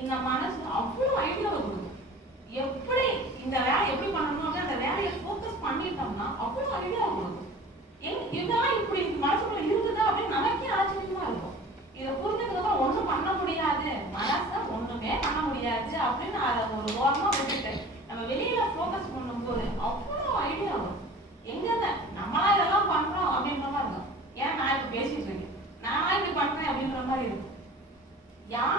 இந்த மனசு அவ்வளவு ஐடியாவை கொடுக்கும். எப்படி இந்த வேலை எப்படி பண்ணணும் அப்படின்னு அந்த வேலையை ஃபோக்கஸ் பண்ணிட்டோம்னா அவ்வளவு ஐடியாவை கொடுக்கும். இதெல்லாம் இப்படி மனசுக்குள்ள இருக்குதா அப்படின்னு நமக்கே ஆச்சரியமா இருக்கும். இதை புரிஞ்சுக்கிறதுக்கு ஒண்ணும் பண்ண முடியாது, மனசை ஒண்ணுமே பண்ண முடியாது அப்படின்னு அதை ஒரு ஓரமா விட்டுட்டு நம்ம வெளியில ஃபோக்கஸ் பண்ணும்போது அவ்வளவு ஐடியா வரும். எங்க நம்மளா இதெல்லாம் பண்றோம் அப்படின்ற மாதிரி இருக்கும். ஏன் நான் இப்ப பேசிட்டு இருக்கேன், நானா இப்படி பண்றேன் அப்படின்ற மாதிரி இருக்கும். யார்